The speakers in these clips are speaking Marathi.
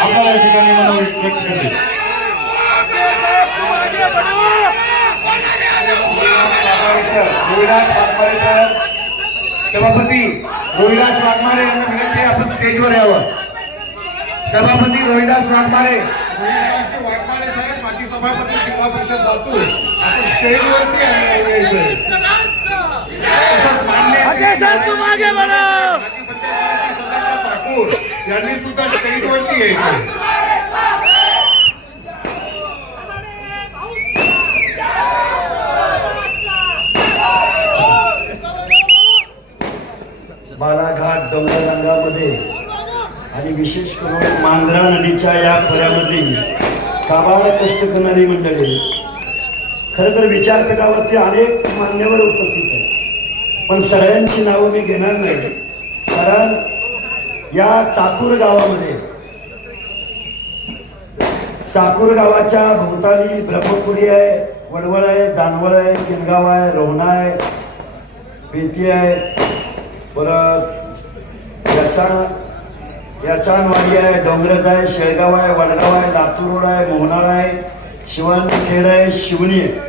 आपल्याला या ठिकाणी मनं व्यक्त करते सभापती रोहिदास वाघमारे यांना विनंती आहे आपण स्टेजवर यावं. सभापती रोहिदास वाघमारे. वाघमारे साहेब माजी सभापती जिल्हा परिषद लातूर आपण स्टेजवरती सदस्य ठाकूर त्यांनी सुद्धा स्टेजवरती यायचं. बालाघाट डोंगररंगामध्ये आणि विशेष करून मांजरा नदीच्या या खोऱ्यामध्ये काबाड कष्ट करणारी मंडळी खरं तर विचारपीठावरती अनेक मान्यवर उपस्थित आहेत. पण सगळ्यांची नावं मी घेणार नाही कारण या चाकूर गावामध्ये. चाकूर गावाच्या भोवताली ब्रह्मपुरी आहे वडवळ आहे जानवळ आहे किनगाव आहे रोहणा आहे पेती आहे. परत याचा याचानवाडी आहे डोंगरज आहे शेळगाव आहे वडगाव आहे लातूर रोड आहे मोहनाळ आहे शिवणखेड आहे शिवणी आहे.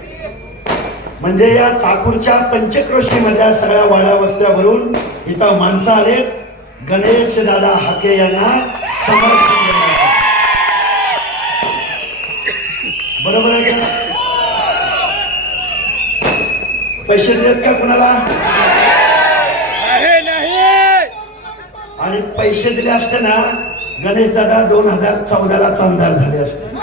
म्हणजे या चाकूरच्या पंचक्रोशीमधल्या सगळ्या वाड्या वस्त्या भरून इथं माणसं आलेत. गणेश दादा हाके यांना समर्थन. बरोबर आहे का? पैसे देत का कुणाला? आणि पैसे दिले असते ना गणेश दादा दोन हजार चौदाला आमदार झाले असते.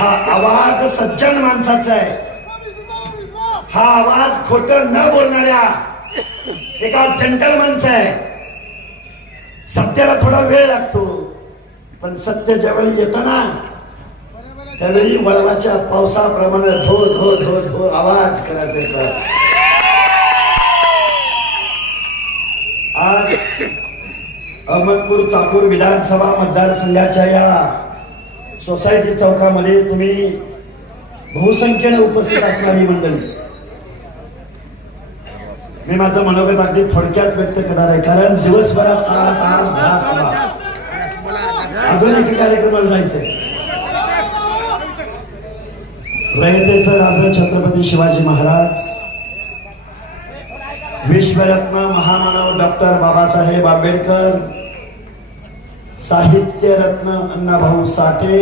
हा आवाज सज्जन माणसाचा आहे. हा आवाज खोट न बोलणाऱ्या एका जंटलमनचा आहे. सत्याला थोडा वेळ लागतो पण सत्य ज्यावेळी येतो ना त्यावेळी वळवाच्या पावसाप्रमाणे धो धो धो धो आवाज करत येतात आज अहमदपूर चाकूर विधानसभा मतदारसंघाच्या या सोसायटी चौकामध्ये तुम्ही बहुसंख्येने उपस्थित असणारी मंडळी. मी माझं मनोगत अगदी थोडक्यात व्यक्त करणार आहे. कारण दिवसभरात सहा सहा दहा सभा अजून एका कार्यक्रमाला जायचंय. रयतेचं राजा छत्रपती शिवाजी महाराज विश्वरत्न महामानव डॉक्टर बाबासाहेब आंबेडकर साहित्य रत्न अण्णाभाऊ साठे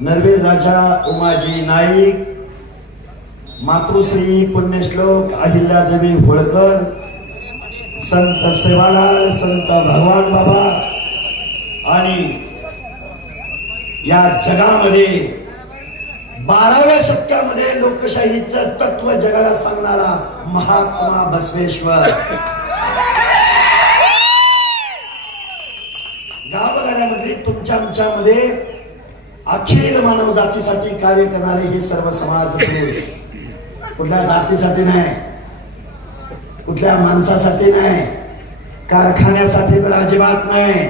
नरवीर राजा उमाजी नाईक मातृश्री पुण्यश्लोक अहिल्यादेवी होळकर संत सेवालाल संत भगवान बाबा आणि या जगामध्ये बाराव्या शतकामध्ये लोकशाहीचं तत्व जगाला सांगणारा महात्मा बसवेश्वर. गावगाड्यामध्ये तुमच्या आमच्यामध्ये अखिल मानव जातीसाठी कार्य करणारे हे सर्व समाज पुरुष. कुठल्या जातीसाठी नाही. कुठल्या माणसासाठी नाही. कारखान्यासाठी तर अजिबात नाही.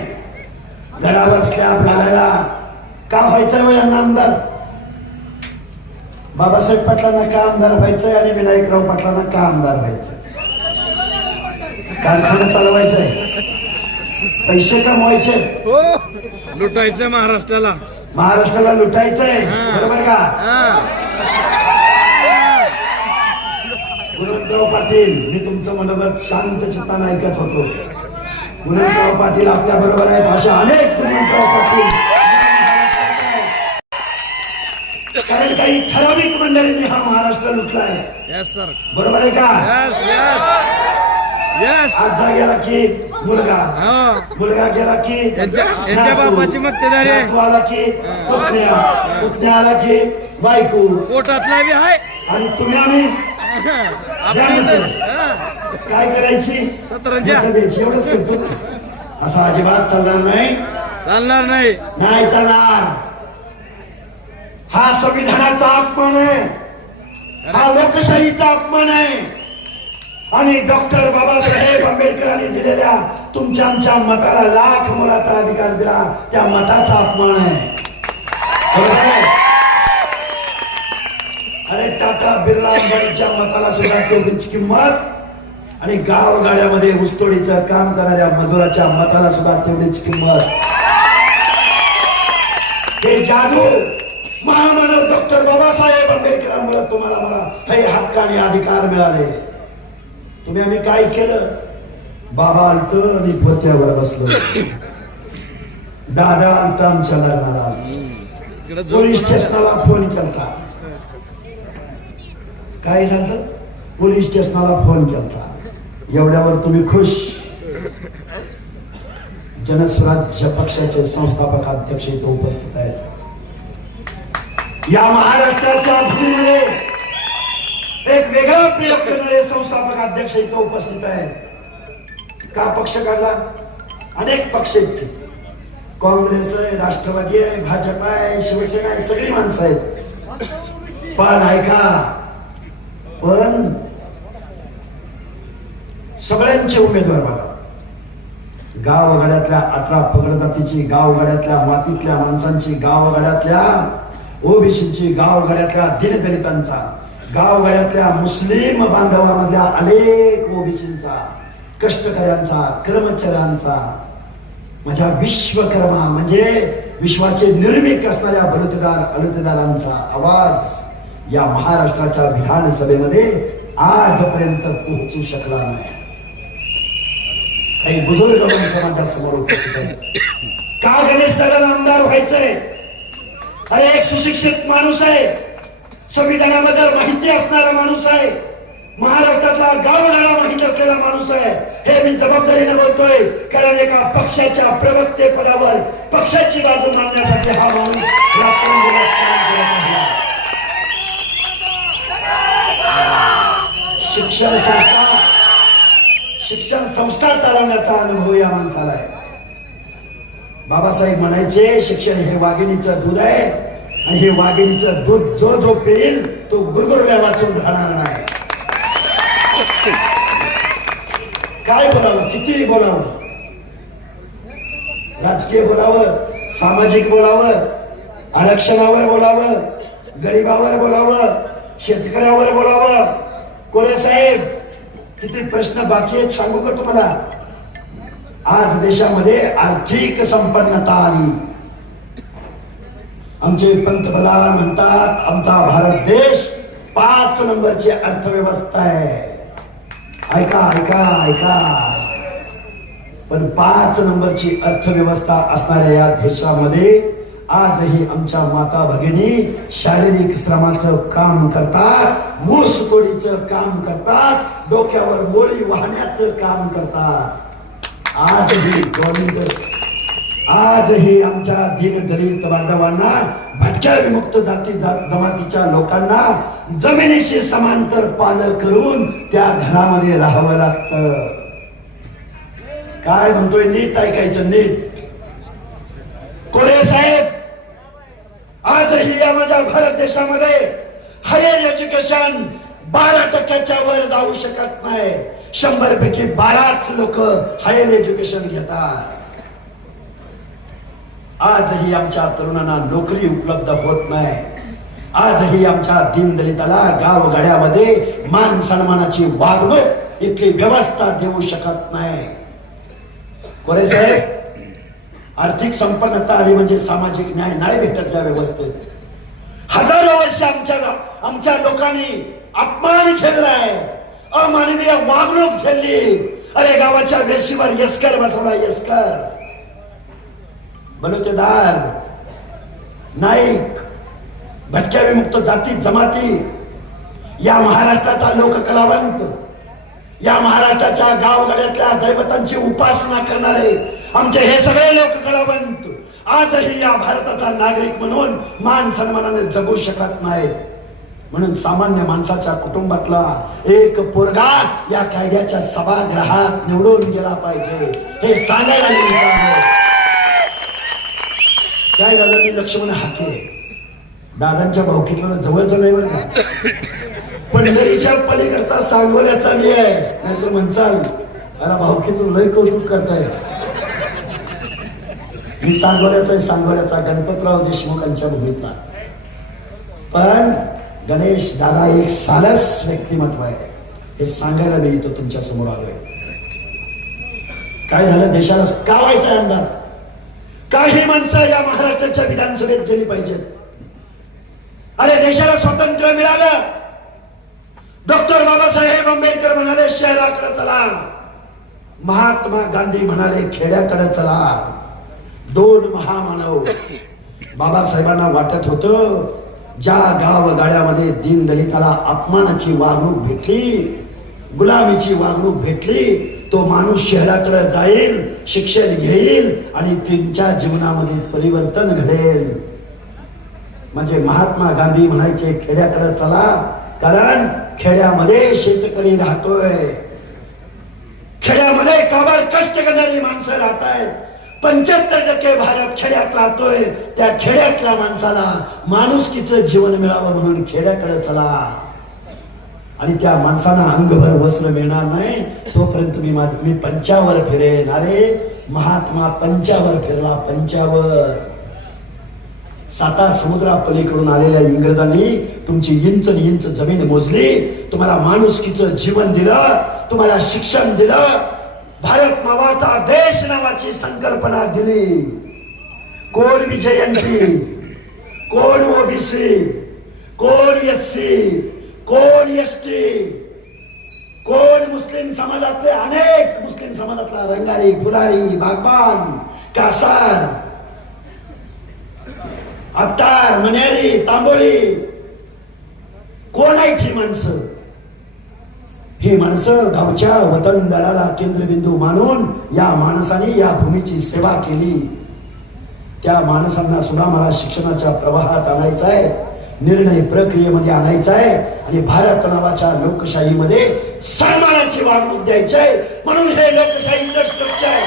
घरावर स्लॅब घालायला का व्हायचं वय आमदार? बाबासाहेब पाटलांना का आमदार व्हायचंय आणि विनायकराव पाटलांना का आमदार व्हायचं कारखाना चालवायचंय. पैसे कमवायचे. हो लुटायचं महाराष्ट्राला. महाराष्ट्राला लुटायचंय. बरोबर का? गुणवंतराव पाटील मी तुमचं मनोगत शांत चित्तानं ऐकत होतो. गुणवंतराव पाटील आपल्या बरोबर आहेत अशा अनेक गुणवंतराव पाटील. कारण काही ठराविक मंडळींनी हा महाराष्ट्र लुटलाय. येस सर बरोबर आहे का? येस येस येस आजा गेला की मुलगा. हो. मुलगा गेला की यांच्या-. बापाची मक्तेदारी आला की पुतण्या. पुतण्या आला की बायको. पोटातला बी आहे. आणि तुम्ही आम्ही काय करायची? सतरंजा. द्यायची एवढंच करतो. असं अजिबात चालणार नाही. चालणार नाही. नाही चालणार. हा संविधानाचा अपमान आहे. हा लोकशाहीचा अपमान आहे. आणि डॉक्टर बाबासाहेब आंबेडकरांनी दिलेल्या तुमच्या आमच्या मताला लाख मोलाचा अधिकार दिला. त्या मताचा अपमान आहे? अरे टाटा बिर्ला अंबानीच्या मताला सुद्धा तेवढीच किंमत. आणि गावगाड्यामध्ये ऊसतोडीचं काम करणाऱ्या मजुराच्या मताला सुद्धा तेवढीच किंमत. हे जादू महामानव डॉक्टर बाबासाहेब आंबेडकरांमुळे तुम्हाला मला हे हक्क आणि अधिकार मिळाले. तुम्ही आम्ही काय केलं? बाबा आलत आणि पोत्यावर बसलो. दादा आलत आमच्या लग्नाला. पोलीस स्टेशनाला फोन केलता. काय झालं? पोलीस स्टेशनाला फोन केलता. एवढ्यावर तुम्ही खुश? जनस्वराज्य पक्षाचे संस्थापक अध्यक्ष इथे उपस्थित आहेत. या महाराष्ट्राच्या भूमीमध्ये एक वेगळा प्रयोग करणारे संस्थापक अध्यक्ष इथे उपस्थित आहेत. का पक्ष काढला? अनेक पक्ष इतके. काँग्रेस आहे राष्ट्रवादी आहे भाजप आहे शिवसेना आहे सगळी माणसं आहेत. पण ऐका पण सगळ्यांचे उमेदवार बघा. गावगड्यातल्या अठरा पगड जातीची गावगड्यातल्या मातीतल्या माणसांची गावगड्यातल्या ओबीसीची गावगड्यातल्या दिनदलितांचा गावगाड्यातल्या मुस्लिम बांधवामधल्या अनेक ओबीसींचा कष्टकऱ्यांचा कर्मचाऱ्यांचा माझ्या विश्वकर्मा म्हणजे विश्वाचे निर्मिक असणाऱ्या बलुतेदार अलतदारांचा आवाज. या महाराष्ट्राच्या विधानसभेमध्ये आजपर्यंत पोहोचू शकला नाही. काही बुजुर्ग पण समोर उपस्थित आहेत. का गणेश दादा आमदार व्हायचंय? अरे एक सुशिक्षित माणूस आहे. संविधानाबद्दल माहिती असणारा माणूस आहे. महाराष्ट्रातला गावगाडा माहीत असलेला माणूस आहे. हे मी जबाबदारीने बोलतोय कारण एका पक्षाच्या प्रवक्ते पदावर पक्षाची बाजू मांडण्यासाठी हा माणूस रात्रंदिवस काम करत आहे शिक्षण संस्था शिक्षण संस्था चालवण्याचा अनुभव या माणसाला आहे. बाबासाहेब म्हणायचे शिक्षण हे वाघिणीचं दूध आहे आणि हे वाघिणीचं दूध जो जो पिईल तो गुरगुरल्या वाचून राहणार नाही. काय बोलावं? किती बोलावं. राजकीय बोलावं सामाजिक बोलावं आरक्षणावर बोलावं गरिबावर बोलावं शेतकऱ्यावर बोलावं कोळे साहेब किती प्रश्न बाकी आहेत सांगू का तुम्हाला? आज देशामध्ये आर्थिक संपन्नता आली. आमचे पंतप्रधान म्हणतात आमचा भारत देश पाच नंबरची अर्थव्यवस्था आहे. ऐका ऐका ऐका. पण पाच नंबरची अर्थव्यवस्था असणाऱ्या या देशामध्ये आजही आमच्या माता भगिनी शारीरिक श्रमाचं काम करतात मूस तोडीचं काम करतात डोक्यावर मोळी वाहण्याचं काम करतात. आजही आजही आमच्या दीन दलित बांधवांना भटक्या विमुक्त जाती जमातीच्या लोकांना जमिनीशी समांतर पालन करून त्या घरामध्ये राहावं लागतं. काय म्हणतोय नीट ऐकायचं नीट कोरे साहेब आजही या माझ्या भारत देशामध्ये हायर एज्युकेशन बारा टक्क्याच्या वर जाऊ शकत नाही. शंभर पैकी बाराच लोक हायर एज्युकेशन घेतात. आजही आमच्या तरुणांना नोकरी उपलब्ध होत नाही. आजही आमच्या दीनदलिताला गावगाड्यामध्ये मान सन्मानाची वागणूक इथली व्यवस्था देऊ शकत नाही. कोरे साहेब आर्थिक संपन्नता आली म्हणजे सामाजिक न्याय नाही भेटत या व्यवस्थेत. हजारो वर्ष आमच्या आमच्या लोकांनी अपमान झेललाय अमानवीय वागणूक झेलली अरे गावाच्या वेशीवर यसकर बसवला यसकर. बलुतेदार नाईक भटक्या विमुक्त जाती जमाती या महाराष्ट्राचा लोक कलावंत या महाराष्ट्राच्या गावगड्यातल्या दैवतांची उपासना करणारे आमचे हे सगळे लोक कलावंत आजही या भारताचा नागरिक म्हणून मान सन्मानाने जगू शकत नाही. म्हणून सामान्य माणसाच्या कुटुंबातला एक पोरगा या कायद्याच्या सभागृहात निवडून गेला पाहिजे. हे सांगायला काय झालं मी लक्ष्मण हाके? दादांच्या भाऊकीतलं जवळचं नाही बरं का? पंढरीच्या पलीकडचा सांगोल्याचा मी आहे. नाहीतर म्हणचाल अरे भाऊकीचं लय कौतुक करताय. मी सांगोल्याचा आहे सांगोल्याचा गणपतराव देशमुखांच्या भूमीतला. पण गणेश दादा एक सालस व्यक्तिमत्व आहे. हे सांगायला मी इथं तुमच्यासमोर आलोय. काय झालं? देशाला का व्हायचं आमदार काही माणसं या महाराष्ट्राच्या विधानसभेत गेली पाहिजेत. अरे देशाला स्वातंत्र्य मिळालं. डॉक्टर बाबासाहेब आंबेडकर म्हणाले शहराकडे चला. महात्मा गांधी म्हणाले खेड्याकडे चला. दोन महामानव. बाबासाहेबांना वाटत होत ज्या गाव गाड्यामध्ये दीन दलिताला अपमानाची वागणूक भेटली गुलामीची वागणूक भेटली तो माणूस शहराकडे जाईल शिक्षण घेईल आणि त्यांच्या जीवनामध्ये परिवर्तन घडेल. म्हणजे महात्मा गांधी म्हणायचे खेड्याकडे चला कारण खेड्यामध्ये शेतकरी राहतोय. खेड्यामध्ये काबाड कष्ट करणारी माणसं राहत आहेत पंच्याहत्तर टक्के भारत खेड्यात राहतोय त्या खेड्यातल्या माणसाला माणुसकीचं जीवन मिळावं म्हणून खेड्याकडे चला. आणि त्या माणसाला अंगभर वस्त्र मिळणार नाही. तोपर्यंत मी मी पंचावर फिरेन. अरे महात्मा पंचावर फिरला पंचावर. साता समुद्रा पलीकडून आलेल्या इंग्रजांनी तुमची इंच इंच जमीन मोजली. तुम्हाला माणुसकीचं जीवन दिलं. तुम्हाला शिक्षण दिलं. भारत नावाचा देश नावाची संकल्पना दिली. कोण विजयंती? कोण ओबीसी? कोण एससी? कोण एसटी? कोण मुस्लिम समाजातले अनेक मुस्लिम समाजातला रंगारी फुलारी बागबान कासार? अट्टार मनेरी तांबोळी? कोण आहे ती माणसं? हे माणसं गावच्या वतनदाराला केंद्रबिंदू मानून या माणसाने या भूमीची सेवा केली. त्या माणसांना सुद्धा मला शिक्षणाच्या प्रवाहात आणायचं आहे निर्णय प्रक्रियेमध्ये आणायचं आहे आणि भारत नावाच्या लोकशाहीमध्ये सन्मानाची वागणूक द्यायची आहे म्हणून हे लोकशाहीचं स्ट्रक्चर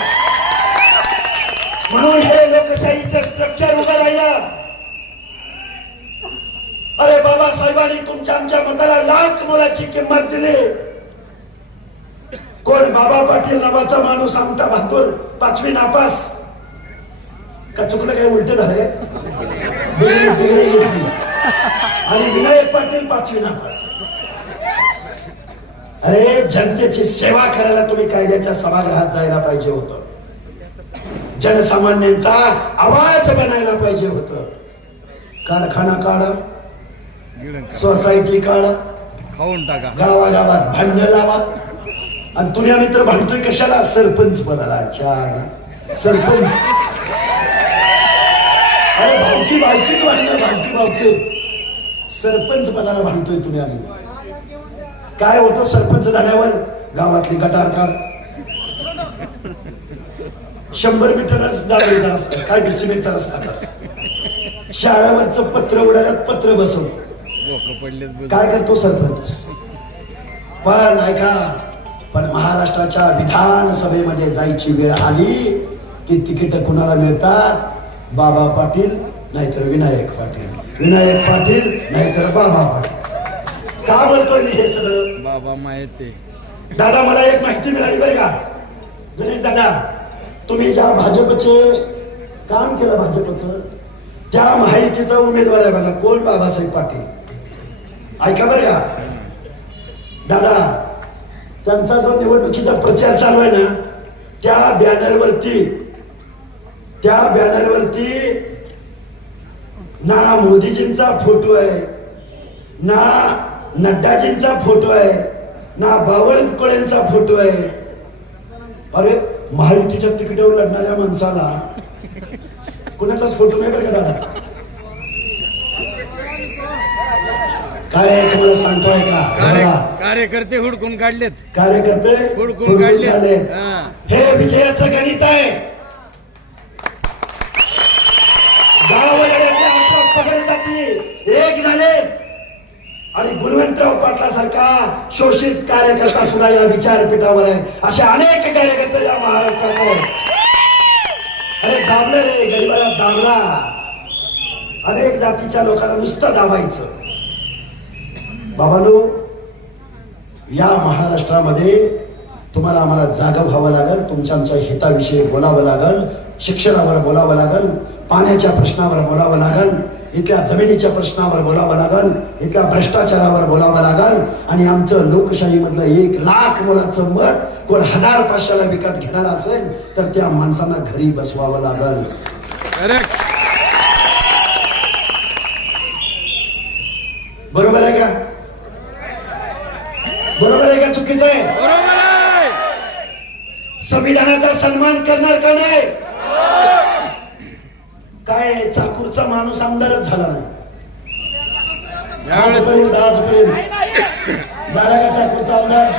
म्हणून हे लोकशाहीचं स्ट्रक्चर उभं राहिलं. अरे बाबासाहेबांनी तुमच्या आमच्या मताला लाख मोलाची किंमत दिली. कोण बाबा पाटील नावाचा माणूस आमटा भागतोर पाचवी नापास? का चुकलं काय उलट झालं आणि विनायक पाटील पाचवी नापास. अरे जनतेची सेवा करायला तुम्ही कायद्याच्या सभागृहात जायला पाहिजे होतं. जनसामान्यांचा आवाज बनायला पाहिजे होतं. कारखाना काढा सोसायटी काढा गावागावात भांडण लावा. आणि तुम्ही आम्ही तर भांडतोय कशाला? सरपंच पदाला अच्छा. सरपंच. अरे भावकी भावकीत भांडणं भावकी भावकीत. सरपंच पदाला भांडतोय तुम्ही आम्ही. काय होतं सरपंच झाल्यावर? गावातली गटार काढ. शंभर मीटरच दाबेचा रस्ता काय बी सिमेंटचा रस्ता का शाळेवरचं पत्र उडायला पत्र बसवतो. काय करतो सरपंच? पण ऐका पण महाराष्ट्राच्या विधानसभेमध्ये जायची वेळ आली की तिकीट कुणाला मिळतात? बाबा पाटील नाहीतर विनायक पाटील. विनायक पाटील नाहीतर बाबा पाटील. का बोलतोय मी हे सगळं? बाबा माहीत. दादा मला एक माहिती मिळाली बरं का? गणेश दादा तुम्ही ज्या भाजपचे काम केलं भाजपचं त्या माहितीचा उमेदवार आहे बघा कोण? बाबासाहेब पाटील. ऐका बरं का? दादा त्यांचा जो निवडणुकीचा प्रचार चालू आहे ना त्या बॅनरवरती त्या बॅनरवरती ना मोदीजींचा फोटो आहे ना नड्डाजींचा फोटो आहे ना बावळकुळेंचा फोटो आहे. अरे महायुतीच्या तिकिटावर लढणाऱ्या माणसाला कुणाचाच फोटो नाही बघा दादा? काय आहे तुम्हाला सांगतोय का कार्य बघा, कार्यकर्ते हुडकून काढलेत. कार्यकर्ते हुडकून हुडकून काढले काढले. हा. हे विजयाचं गणित आहे. एक झाले. आणि गुणवंतराव पाटलासारखा शोषित कार्यकर्ता सुद्धा या विचारपीठावर आहे. असे अनेक कार्यकर्ते या महाराष्ट्रात आहेत. अरे दाबले रे गरीबाला दाबला. अनेक जातीच्या लोकांना नुसतं दाबायचं. बाबांनो या महाराष्ट्रामध्ये तुम्हाला आम्हाला जागा व्हावं लागेल तुमच्या आमच्या हिताविषयी बोलावं लागेल शिक्षणावर बोलावं लागेल पाण्याच्या प्रश्नावर बोलावं लागेल इथल्या जमिनीच्या प्रश्नावर बोलावं लागल इथल्या भ्रष्टाचारावर बोलावं लागल आणि आमचं लोकशाही मधलं एक लाख मुलाचं मत कोण हजार पाचशेला विकत घेणार असेल तर त्या माणसांना घरी बसवावं लागल. बरोबर आहे का? बरोबर आहे का चुकीचं आहे? संविधानाचा सन्मान करणार का नाही? काय चाकूरचा माणूस आमदारच झाला नाही. झाला का चाकूरचा आमदार?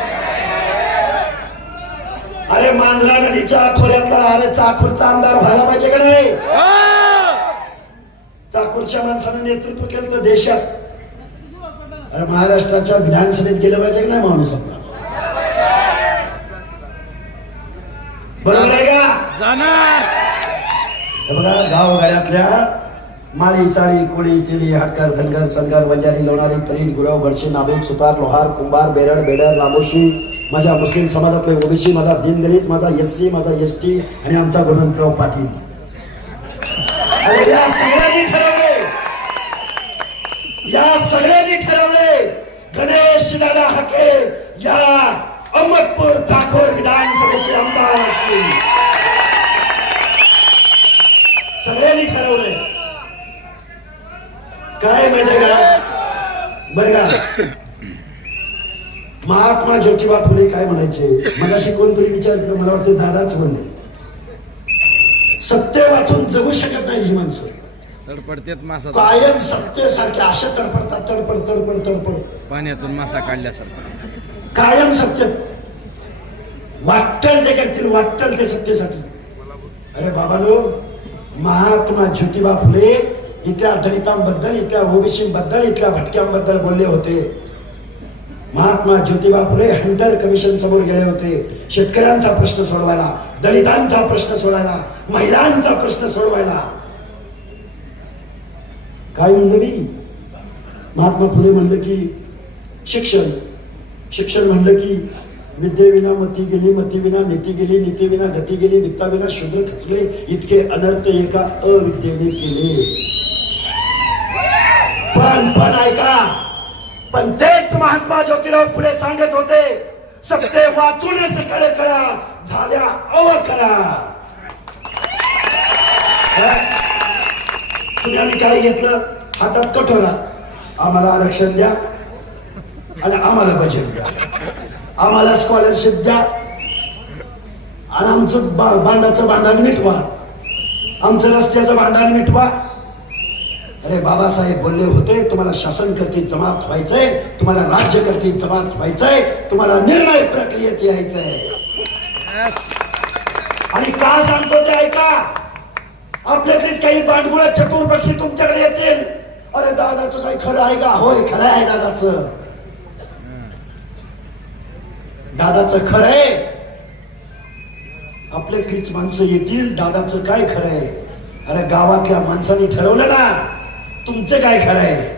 अरे मांजरा नदीच्या खोऱ्यातला अरे चाकूरचा आमदार व्हायला पाहिजे का नाही? हो! चाकूरच्या माणसानं नेतृत्व केलं तर देशात अरे महाराष्ट्राच्या विधानसभेत गेलं पाहिजे का नाही माणूस आपला बरोबर आहे का? जाणार. बघा गावगाड्यातल्या माळी साळी कोळी तेली हाटकर धनगर संगर वंजारी लोणारी परीन गुरव गडशी नाभिक सुतार लोहार कुंभार बेरड बेडर रामोशी माझ्या मुस्लिम समाजातले ओबीसी माझा दिनदलित माझा एस सी माझा एस टी आणि आमचा गुणवंतराव पाटील आणि या सगळ्यांनी ठरवले या सगळ्यांनी ठरवले गणेश दादा हके या अहमदपूर दाखोर विधानसभेचे आमदार असतील. सगळ्यांनी ठरवलंय काय माहितीये का? बर का? महात्मा ज्योतिबा फुले काय म्हणायचे? मगाशी कोणतरी विचार केला मला वाटतं दादाच म्हणले. सत्य वाचून जगू शकत नाही ही माणसं. तडपडतेत मासा. कायम सत्तेसारखे असे तडपडतात तडपड तडपड तडपड. पाण्यातून मासा काढल्यासारखा. कायम सत्य वाटल ते करतील वाटल ते सत्तेसाठी. अरे बाबानो महात्मा ज्योतिबा फुले इथल्या दलितांबद्दल इथल्या ओबीसीबद्दल इथल्या भटक्यांबद्दल बोलले होते. महात्मा ज्योतिबा फुले हंटर कमिशन समोर गेले होते. शेतकऱ्यांचा प्रश्न सोडवायला दलितांचा प्रश्न सोडवायला महिलांचा प्रश्न सोडवायला. काय म्हणलं मी? महात्मा फुले म्हणलं की शिक्षण. शिक्षण म्हणलं की विद्येविना मती गेली मतीविना नीती गेली नीतीविना गती गेली वित्ताविना शूद्र खचले इतके अनर्थ एका अविद्येने केले. पण पण ऐका पण तेच महात्मा ज्योतिराव फुले सांगत होते सत्य वाचून सकाळी कळा झाल्या अव तुम्ही आम्ही काय घेतलं? हातात कठोरा. आम्हाला आरक्षण द्या. आणि आम्हाला बजेट द्या. आम्हाला स्कॉलरशिप द्या. आणि आमचं बांधाचं भांडण मिटवा. आमचं रस्त्याचं भांडण मिटवा. अरे बाबासाहेब बोलले होते तुम्हाला शासन करती जमात व्हायचंय तुम्हाला राज्य करती जमात व्हायचंय तुम्हाला निर्णय प्रक्रियेत यायचंय. आणि का सांगतो ते ऐका? आपल्यातलीच काही बांडगुळ चतुर्पक्षी तुमच्याकडे येतील. अरे दादाचं काही खरं आहे का? होय खरं आहे दादाचं. दादाचं खरं आहे. आपल्यातलीच माणसं येतील दादाचं काय खरं आहे? अरे गावातल्या माणसांनी ठरवलं ना तुमचं काय खरं आहे?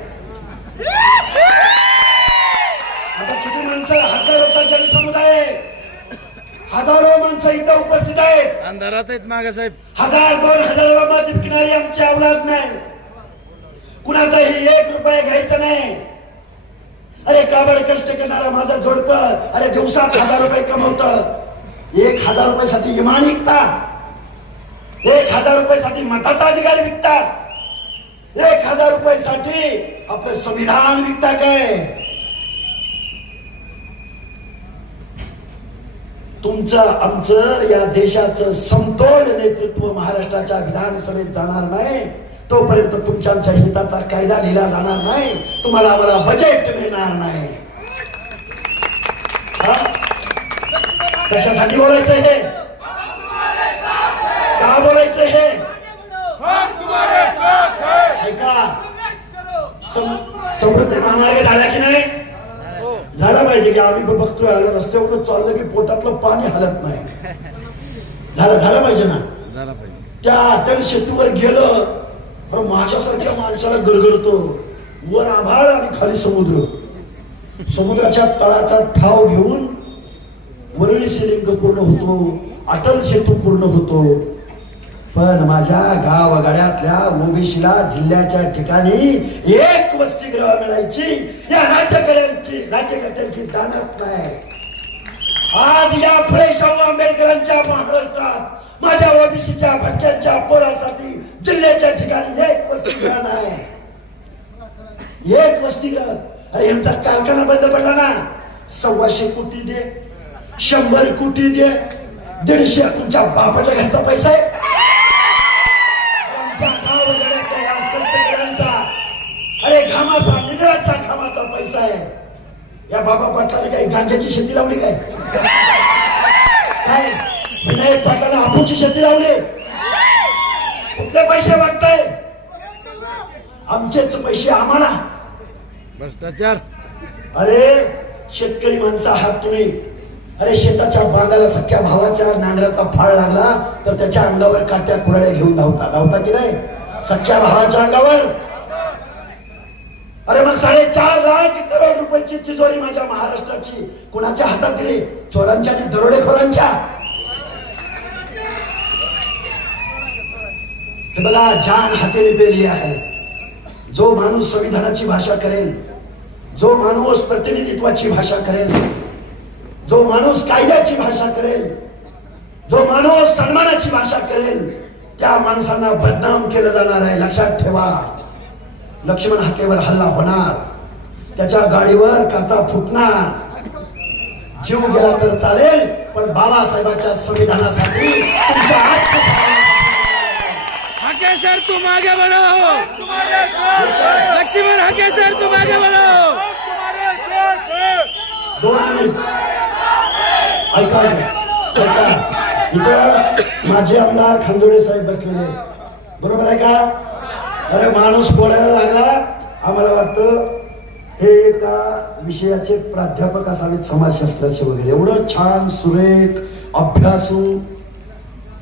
हजारो माणसं इथं उपस्थित आहेत. अंधारात आहेत मागा साहेब. हजार दोन हजार विकणारी आमची अवलाद नाही. कुणाचाही एक रुपये घ्यायचं नाही. अरे काबड कष्ट करणारा माझा जोडप? अरे दिवसात हजार रुपये कमवत. एक हजार रुपयासाठी इमान विकतात. एक हजार रुपयासाठी मताचा अधिकार विकतात. एक हजार रुपयासाठी आपलं संविधान विकता काय? तुमचं आमचं या देशाचं समतोल नेतृत्व महाराष्ट्राच्या विधानसभेत जाणार नाही. तोपर्यंत तुमच्या आमच्या हिताचा कायदा लिहिला जाणार नाही. तुम्हाला आम्हाला बजेट मिळणार नाही. कशासाठी बोलायचं हे? का बोलायचं हे? ऐका. सम- समृद्धी महामार्ग झाला की नाही? झाला पाहिजे की आम्ही बघतोय आलं रस्त्यावरून चाललं की पोटातलं पाणी हलत नाही. झालं झालं पाहिजे ना? झाला पाहिजे. त्या अटल शेतूवर गेलं माझ्यासारख्या माणसाला गरगरतो. वर आभाळ आणि खाली समुद्र. समुद्राच्या तळाचा ठाव घेऊन वरळी सिलिंग पूर्ण होतो अटल सेतू पूर्ण होतो. पण माझ्या गावगाड्यातल्या ओबीसीला जिल्ह्याच्या ठिकाणी एक वसतिगृह मिळायची. या राज्यकर्त्यांची राज्यकर्त्यांची दानत नाही. आज या फुले आंबेडकरांच्या महाराष्ट्रात माझ्या ओबीसीच्या भटक्यांच्या पोरासाठी जिल्ह्याच्या ठिकाणी एक वसतिगृह नाही. एक वसतिगृह. अरे यांचा कारखाना बंद पडला ना. सव्वाशे कोटी दे शंभर कोटी दे दीडशे तुमच्या बापाच्या घरचा पैसा आहे. या बाबा पाटलाने काही गांजाची शेती लावली काय? काय? विनायक पाटलाने आपूची शेती लावली. कुठले पैसे वाटताय आमचेच पैसे आम्हाला. भ्रष्टाचार. अरे शेतकरी माणसा आहात तुम्ही. अरे शेताच्या बांधाला सख्या भावाच्या नांगराचा फाळ लागला तर त्याच्या अंगावर काट्या कुऱ्हाड्या घेऊन धावता. धावता की नाही? सख्या भावाच्या अंगावर. अरे मग साडेचार लाख करोड रुपयाची तिजोरी माझ्या महाराष्ट्राची. कुणाच्या हातात दिली? चोरांच्या आणि दरोडेखोरांच्या. हे बघा जान हातेने पेली आहे. जो माणूस संविधानाची भाषा करेल जो माणूस प्रतिनिधित्वाची भाषा करेल जो माणूस कायद्याची भाषा करेल जो माणूस सन्मानाची भाषा करेल त्या माणसांना बदनाम केलं जाणार आहे. लक्षात ठेवा. लक्ष्मण हाकेवर हल्ला होणार. त्याच्या गाडीवर काचा फुटणार. जीव गेला तर चालेल पण बाबासाहेबांच्या संविधानासाठी तुमच्या आत्मसन्मानासाठी हके सर तुम आगे बढ़ो लक्ष्मण हके सर बढ़ो दोन मिनिट. ऐका ऐका इथं माझे आमदार खंदोडे साहेब बसलेले. बरोबर आहे का? अरे माणूस बोलायला लागला. आम्हाला वाटतं हे एका विषयाचे प्राध्यापक असावेत समाजशास्त्राचे वगैरे. एवढं छान सुरेख अभ्यासू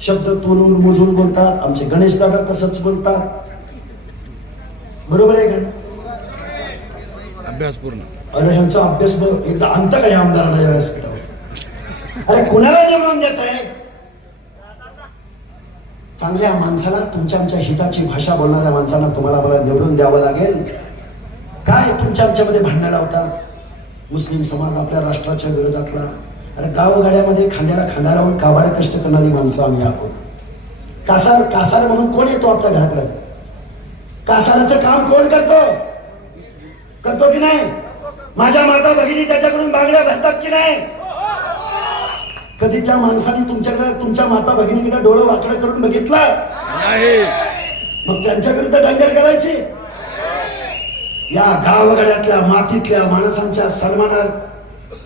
शब्द तोलून मोजून बोलतात. आमचे गणेश दादा तसंच बोलतात. बरोबर आहे का? अभ्यास पूर्ण. अरे ह्यांचा अभ्यास एकदा अंत काय आमदारांना या व्यासपीठावर? अरे कुणाला निवडून देत आहे चांगल्या माणसाला तुमच्या आमच्या हिताची भाषा बोलणाऱ्या माणसांना तुम्हाला मला निवडून द्यावं लागेल. काय तुमच्या आमच्यामध्ये भांडणं लावतात? मुस्लिम समाज आपल्या राष्ट्राच्या विरोधातला. अरे गावगाड्यामध्ये खांद्याला खांदा लावून काबाड कष्ट करणारी माणसं आम्ही आहोत. कासार कासार म्हणून कोण येतो आपल्या घराकडे? कासाराचं काम कोण करतो? करतो की नाही? माझ्या माता भगिनी त्याच्याकडून बांगड्या भरतात की नाही? कधी त्या माणसाने तुमच्याकडे तुमच्या माता भगिनीकडे डोळं वाकडं करून बघितलं? नाही. मग त्यांच्या विरुद्ध दंगल करायची? या गावगड्यातल्या मातीतल्या माणसांच्या सन्मानात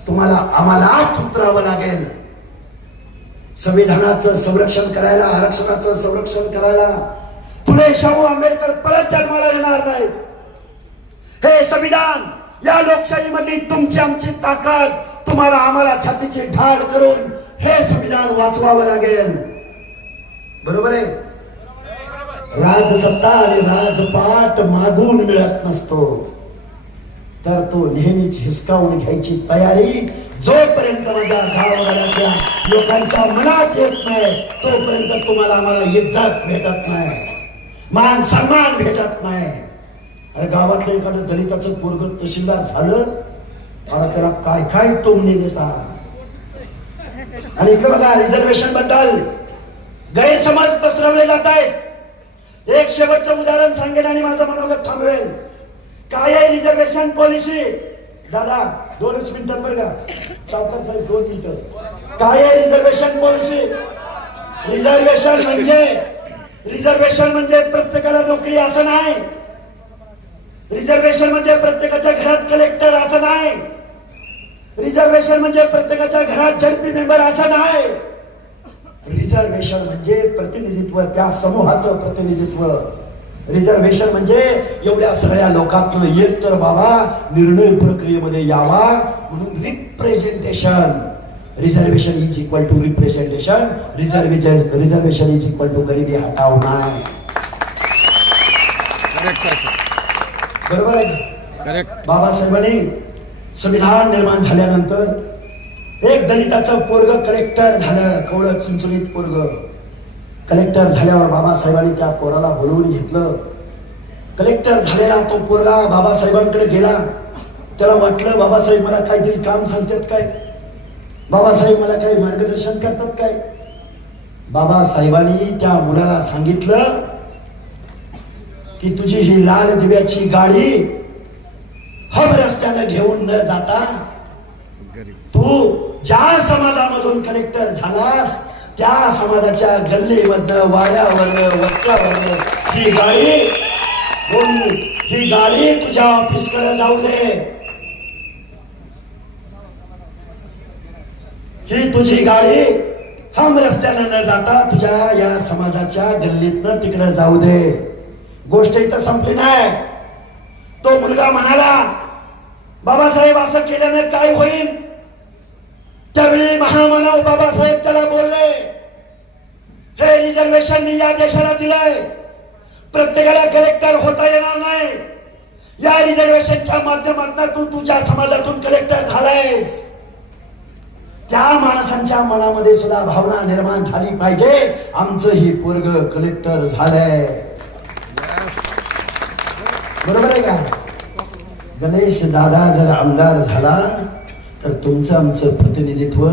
तुम्हाला आम्हाला उतरावं लागेल. संविधानाचं संरक्षण करायला आरक्षणाचं संरक्षण करायला फुले शाहू आंबेडकर परत जन्माला येणार नाहीत. हे संविधान या लोकशाहीमधली तुमची आमची ताकद तुम्हाला आम्हाला छातीची ढाल करून हे संविधान वाचवावं लागेल. बरोबर आहे? राजसत्ता आणि राजपाट मागून मिळत नसतो. तर तो नेहमीच हिसकावून घ्यायची तयारी जोपर्यंत माझ्या गावागाड्यातल्या लोकांच्या मनात येत नाही तोपर्यंत तुम्हाला आम्हाला इज्जत भेटत नाही मान सन्मान भेटत नाही. अरे गावातलं एखादं दलिताचं पोरग तहसीलदार झालं मला त्याला काय काय टोमणे देतात? आणि इकडे बघा रिझर्वेशनबद्दल. गैरसमज पसरवले जात आहेत एक शेवटचं उदाहरण सांगेन आणि माझं मनोगत थांबवेल काय आहे रिझर्वेशन पॉलिसी दादा दोनच मिनिटं पहिला का. सावकार साहेब दोन मिनिटं. काय आहे रिझर्वेशन पॉलिसी रिझर्वेशन म्हणजे रिझर्वेशन म्हणजे प्रत्येकाला नोकरी असं नाही. रिझर्वेशन म्हणजे प्रत्येकाच्या घरात कलेक्टर असं नाही. रिझर्वेशन म्हणजे प्रत्येकाच्या घरात झडपी मेंबर असं नाही रिझर्वेशन म्हणजे प्रतिनिधित्व त्या समूहाचं प्रतिनिधित्व. रिझर्वेशन म्हणजे एवढ्या सगळ्या लोकांतून एक तर बाबा निर्णय प्रक्रियेमध्ये यावा म्हणून representation reservation is equal to representation reservation reservation is equal to गरिबी हटाव नाही. बरोबर आहे बाबासाहेबांनी संविधान निर्माण झाल्यानंतर एक दलिताचं पोरग कलेक्टर झालं कवळ चिंचणीत पोरग. कलेक्टर झाल्यावर बाबासाहेबांनी त्या पोराला बोलवून घेतलं. कलेक्टर झालेला तो पोरगा बाबासाहेबांकडे गेला. त्याला वाटलं बाबासाहेब मला काहीतरी काम सांगतात काय? बाबासाहेब मला काही मार्गदर्शन करतात काय? बाबासाहेबांनी त्या मुलाला सांगितलं की तुझी ही लाल दिव्याची गाडी हम रस्त्यानं घेऊन न जाता तू ज्या समाजामधून कलेक्टर झालास त्या समाजाच्या गल्लीमधनं वाड्यावरनं वस्त्रावरनं ही गाडी ही गाडी तुझ्या ऑफिसकडे जाऊ दे. ही तुझी गाडी हम रस्त्यानं न जाता तुझ्या या समाजाच्या गल्लीतनं तिकडे जाऊ दे. गोष्ट इथं संपली नाही. तो मुलगा म्हणाला बाबासाहेब असं केल्याने काय होईल? त्यावेळी महामानव बाबासाहेब त्याला बोलले हे रिझर्वेशन मी या देशाला दिलंय. प्रत्येकाला कलेक्टर होता येणार नाही. या रिझर्वेशनच्या माध्यमातून तू तुझ्या समाजातून कलेक्टर झालायस. त्या माणसांच्या मनामध्ये सुद्धा भावना निर्माण झाली पाहिजे. आमचं ही पोरग कलेक्टर झालंय. बरोबर आहे का? गणेश दादा जर आमदार झाला तर तुमचं आमचं प्रतिनिधित्व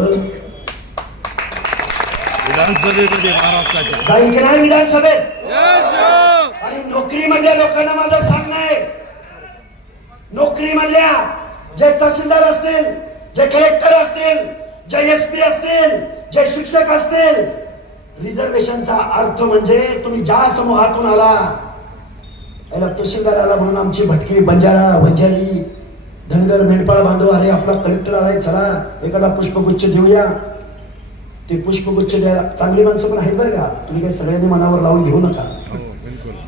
विधानसभेमध्ये महाराष्ट्राच्या विधानसभेत. आणि नोकरीमधल्या लोकांना माझं सांगणं आहे. नोकरीमधल्या जे तहसीलदार असतील जे कलेक्टर असतील जे एस पी असतील जे शिक्षक असतील रिझर्वेशनचा अर्थ म्हणजे तुम्ही ज्या समूहातून आला याला तहसीलदार आला म्हणून आमची भटकी बंजारा बंजारी धनगर मेंढपाळ बांधव अरे आपला कलेक्टर आलाय चला एखादा पुष्पगुच्छ देऊया. ते पुष्पगुच्छ द्यायला चांगली माणसं पण आहेत बरं का. तुम्ही काही सगळ्यांनी मनावर लावून घेऊ नका.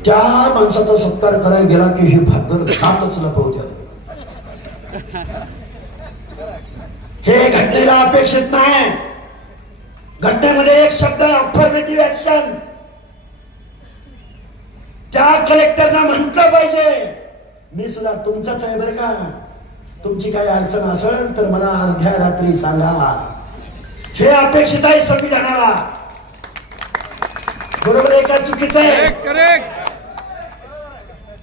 त्या माणसाचा सत्कार करायला गेला की हे भाकर सापच लपवत्या हे घटनेला अपेक्षित नाही. घटनेमध्ये एक शब्द अफर्मेटिव्ह ऍक्शन त्या कलेक्टरना म्हटलं पाहिजे. मी सुद्धा तुमचाच आहे बरं का. तुमची काही अडचण असेल तर मला अर्ध्या रात्री सांगा. हे अपेक्षित आहे संविधानाला. बरोबर आहे का? चुकीचं आहे.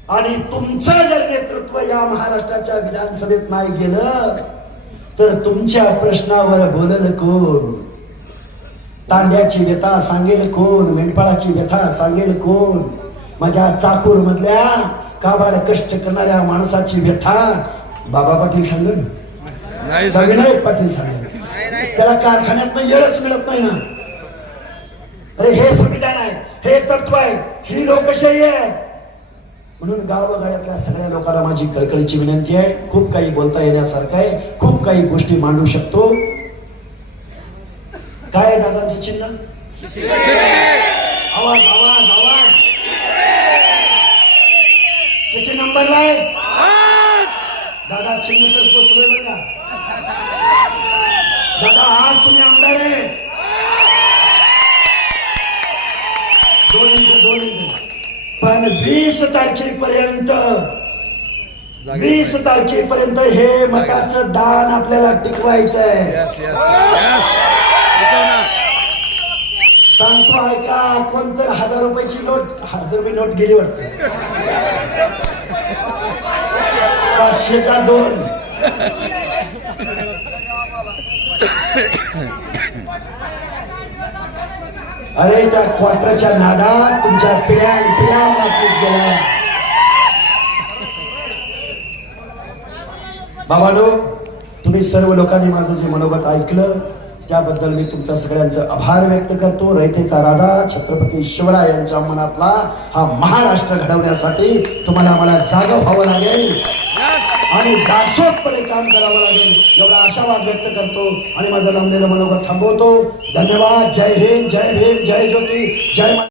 आणि तुमचं जर नेतृत्व या महाराष्ट्राच्या विधानसभेत नाही गेलं तर तुमच्या प्रश्नावर बोलल कोण? तांड्याची व्यथा सांगेल कोण? मेंढपाळाची व्यथा सांगेल कोण? माझ्या चाकूर मधल्या काबाड कष्ट करणाऱ्या माणसाची व्यथा बाबा पाटील सांगेल. विनायक पाटील सांगेल? त्याला कारखान्यात येळच मिळत नाही ना. अरे हे संविधान आहे हे तत्व आहे ही लोकशाही आहे. म्हणून गावगाड्यातल्या सगळ्या लोकांना माझी कळकळीची विनंती आहे खूप काही बोलता येण्यासारखं आहे खूप काही गोष्टी मांडू शकतो. काय दादांचं चिन्ह? आवाज आवाज आवाज. किती नंबरला आहे. दादा चिन्ह तर पोचलोय का दादा आज तुम्ही आमदार आहे. दोन मिनिटं दोन मिनिटं. पण वीस तारखेपर्यंत वीस तारखेपर्यंत हे मताचं दान आपल्याला टिकवायचं आहे Yes, yes, yes. येतो सांगतो हजार रुपयाची नोट हजार रुपये नोट गेली वाटते पाचशेचा दोन अरे त्या क्वार्टरच्या नादात तुमच्या पिढ्या पिढ्या मातीत गेल्या बाबानो तुम्ही सर्व लोकांनी माझं जे मनोगत ऐकलं त्याबद्दल मी तुमचा सगळ्यांचं आभार व्यक्त करतो. रयतेचा राजा छत्रपती शिवराय यांच्या मनातला हा महाराष्ट्र घडवण्यासाठी तुम्हाला मला जाग व्हावं लागेल. आणि जागसोटपणे काम करावं लागेल. एवढा आशावाद व्यक्त करतो. आणि माझं लांबलेलं मनोगत थांबवतो. धन्यवाद. जय हिंद. जय भीम. जय ज्योती. जय